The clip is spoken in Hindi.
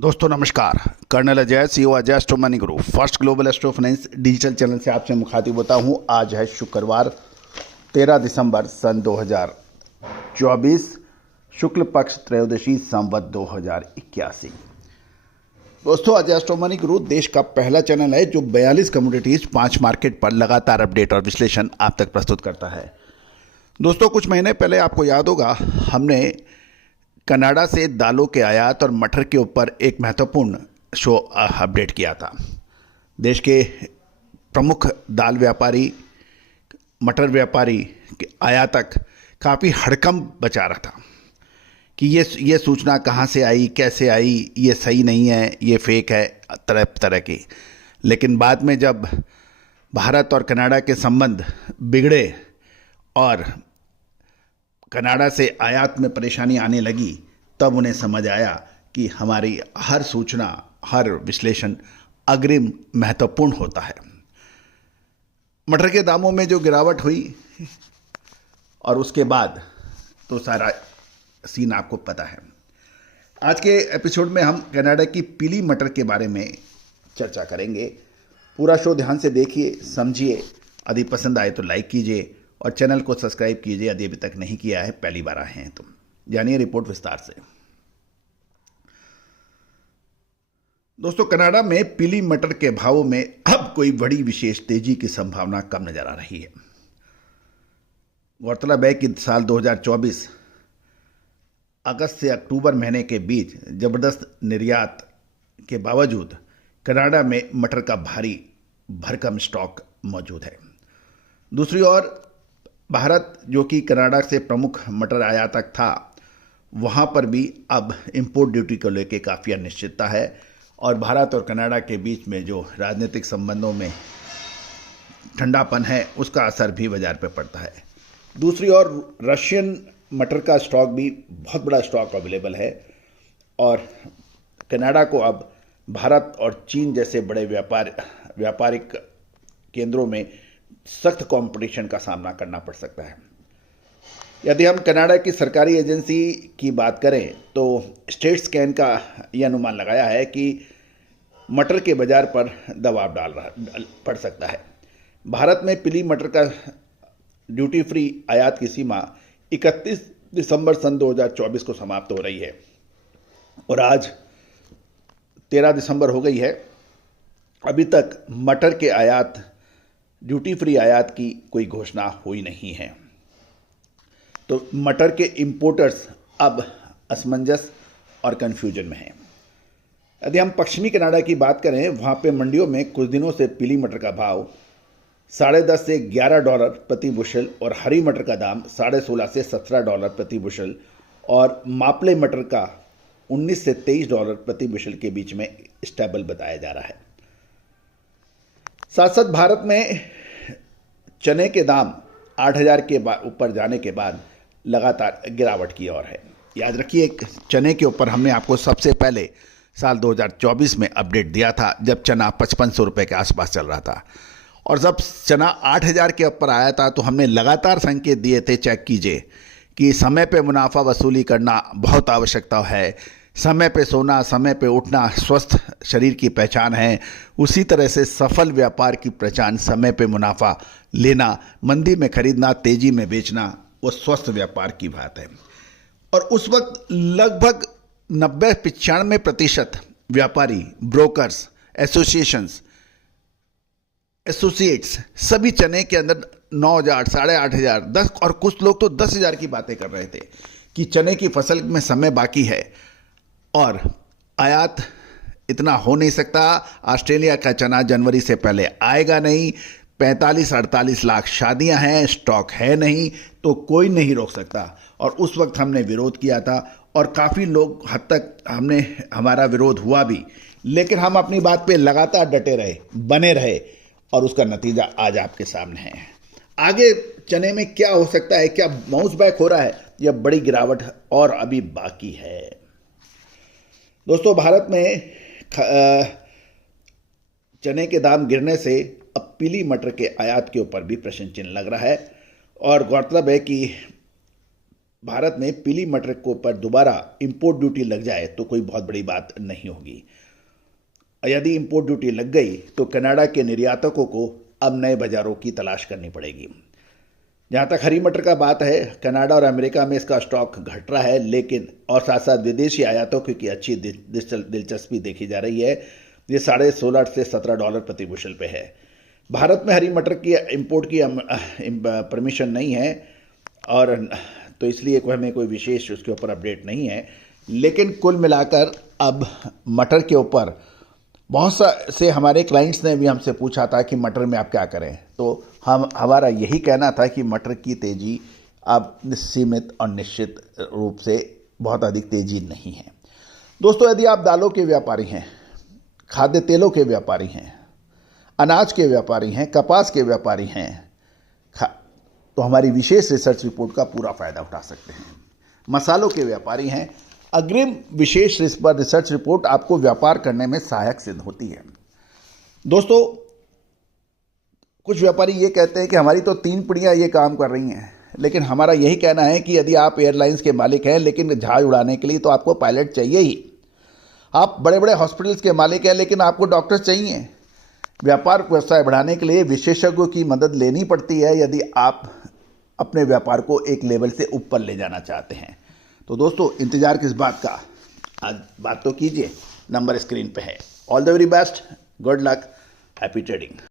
दोस्तों नमस्कार। Colonel Ajay, CEO Ajay astro money guru, first global astro finance digital channel से आपसे मुखातिब होता हूं। आज है शुक्रवार 13 दिसंबर सन 2024, शुक्ल पक्ष त्रयोदशी संवत 2081। दोस्तों, अजय एस्ट्रो मनी गुरु देश का पहला चैनल है जो 42 कमोडिटीज 5 मार्केट पर लगातार अपडेट और विश्लेषण आप तक प्रस्तुत करता है। दोस्तों, कुछ महीने पहले आपको याद होगा हमने कनाडा से दालों के आयात और मटर के ऊपर एक महत्वपूर्ण शो अपडेट किया था। देश के प्रमुख दाल व्यापारी, मटर व्यापारी के आयातक काफ़ी हड़कंप बचा रहा था कि ये सूचना कहाँ से आई, कैसे आई, ये सही नहीं है, ये फेक है, तरह तरह की। लेकिन बाद में जब भारत और कनाडा के संबंध बिगड़े और कनाडा से आयात में परेशानी आने लगी, तब उन्हें समझ आया कि हमारी हर सूचना, हर विश्लेषण अग्रिम महत्वपूर्ण होता है। मटर के दामों में जो गिरावट हुई और उसके बाद तो सारा सीन आपको पता है। आज के एपिसोड में हम कनाडा की पीली मटर के बारे में चर्चा करेंगे। पूरा शो ध्यान से देखिए, समझिए। यदि पसंद आए तो लाइक कीजिए और चैनल को सब्सक्राइब कीजिए यदि अभी तक नहीं किया है, पहली बार आए हैं तो। जानिए रिपोर्ट विस्तार से। दोस्तों, कनाडा में पीली मटर के भावों में अब कोई बड़ी विशेष तेजी की संभावना कम नजर आ रही है। गौरतलब है कि साल 2024 अगस्त से अक्टूबर महीने के बीच जबरदस्त निर्यात के बावजूद कनाडा में मटर का भारी भरकम स्टॉक मौजूद है। दूसरी ओर भारत, जो कि कनाडा से प्रमुख मटर आयातक था, वहाँ पर भी अब इंपोर्ट ड्यूटी को लेकर काफ़ी अनिश्चितता है और भारत और कनाडा के बीच में जो राजनीतिक संबंधों में ठंडापन है उसका असर भी बाजार पर पड़ता है। दूसरी ओर रशियन मटर का स्टॉक भी बहुत बड़ा स्टॉक अवेलेबल है और कनाडा को अब भारत और चीन जैसे बड़े व्यापारिक केंद्रों में सख्त कंपटीशन का सामना करना पड़ सकता है। यदि हम कनाडा की सरकारी एजेंसी की बात करें तो स्टेट स्कैन का यह अनुमान लगाया है कि मटर के बाजार पर दबाव पड़ सकता है। भारत में पीली मटर का ड्यूटी फ्री आयात की सीमा 31 दिसंबर सन 2024 को समाप्त हो रही है और आज 13 दिसंबर हो गई है। अभी तक मटर के आयात, ड्यूटी फ्री आयात की कोई घोषणा हुई नहीं है। तो मटर के इंपोर्टर्स अब असमंजस और कन्फ्यूजन में हैं। यदि हम पश्चिमी कनाडा की बात करें, वहाँ पे मंडियों में कुछ दिनों से पीली मटर का भाव $10.5 से $11 प्रति बुशल और हरी मटर का दाम $16.5 से $17 प्रति बुशल और मापले मटर का $19 से $23 प्रति बुशल के बीच में स्टेबल बताया जा रहा है। साथ साथ भारत में चने के दाम 8,000 के ऊपर जाने के बाद लगातार गिरावट की ओर है। याद रखिए, चने के ऊपर हमने आपको सबसे पहले साल 2024 में अपडेट दिया था जब चना 5500 रुपये के आसपास चल रहा था और जब चना 8,000 के ऊपर आया था तो हमने लगातार संकेत दिए थे, चेक कीजिए कि समय पे मुनाफा वसूली करना बहुत आवश्यकता है, समय पे सोना, समय पे उठना स्वस्थ शरीर की पहचान है। उसी तरह से सफल व्यापार की पहचान समय पे मुनाफा लेना, मंदी में खरीदना, तेजी में बेचना, वो स्वस्थ व्यापार की बात है। और उस वक्त लगभग 90-95% व्यापारी, ब्रोकर्स, एसोसिएट्स सभी चने के अंदर 9,000, 8,500, 10 और कुछ लोग तो 10,000 की बातें कर रहे थे कि चने की फसल में समय बाकी है और आयात इतना हो नहीं सकता। ऑस्ट्रेलिया का चना जनवरी से पहले आएगा नहीं, 45-48 लाख शादियां हैं, स्टॉक है नहीं, तो कोई नहीं रोक सकता। और उस वक्त हमने विरोध किया था और काफ़ी लोग हद तक हमारा विरोध हुआ भी, लेकिन हम अपनी बात पे लगातार डटे रहे, बने रहे और उसका नतीजा आज आपके सामने है। आगे चने में क्या हो सकता है, क्या बाउंस बैक हो रहा है, यह बड़ी गिरावट और अभी बाकी है। दोस्तों, भारत में चने के दाम गिरने से अब पीली मटर के आयात के ऊपर भी प्रश्न चिन्ह लग रहा है और गौरतलब है कि भारत में पीली मटर को पर दोबारा इंपोर्ट ड्यूटी लग जाए तो कोई बहुत बड़ी बात नहीं होगी। यदि इंपोर्ट ड्यूटी लग गई तो कनाडा के निर्यातकों को अब नए बाजारों की तलाश करनी पड़ेगी। जहाँ तक हरी मटर का बात है, कनाडा और अमेरिका में इसका स्टॉक घट रहा है, लेकिन और साथ साथ विदेशी आयातों की अच्छी दिलचस्पी देखी जा रही है। ये $16.5 से $17 प्रति बुशल पे है। भारत में हरी मटर की इंपोर्ट की परमिशन नहीं है, और तो इसलिए हमें कोई विशेष उसके ऊपर अपडेट नहीं है। लेकिन कुल मिलाकर अब मटर के ऊपर बहुत से हमारे क्लाइंट्स ने भी हमसे पूछा था कि मटर में आप क्या करें, तो हमारा यही कहना था कि मटर की तेज़ी अब सीमित और निश्चित रूप से बहुत अधिक तेज़ी नहीं है। दोस्तों, यदि आप दालों के व्यापारी हैं, खाद्य तेलों के व्यापारी हैं, अनाज के व्यापारी हैं, कपास के व्यापारी हैं, तो हमारी विशेष रिसर्च रिपोर्ट का पूरा फ़ायदा उठा सकते हैं। मसालों के व्यापारी हैं, अग्रिम विशेष रिसर्च रिपोर्ट आपको व्यापार करने में सहायक सिद्ध होती है। दोस्तों, कुछ व्यापारी ये कहते हैं कि हमारी तो 3 पीढ़ियाँ ये काम कर रही हैं, लेकिन हमारा यही कहना है कि यदि आप एयरलाइंस के मालिक हैं, लेकिन जहाज उड़ाने के लिए तो आपको पायलट चाहिए ही। आप बड़े बड़े हॉस्पिटल्स के मालिक हैं, लेकिन आपको डॉक्टर्स चाहिए। व्यापार व्यवसाय बढ़ाने के लिए विशेषज्ञों की मदद लेनी पड़ती है, यदि आप अपने व्यापार को एक लेवल से ऊपर ले जाना चाहते हैं। तो दोस्तों, इंतजार किस बात का, आज बात तो कीजिए। नंबर स्क्रीन पे है। All the very best, good luck, happy trading.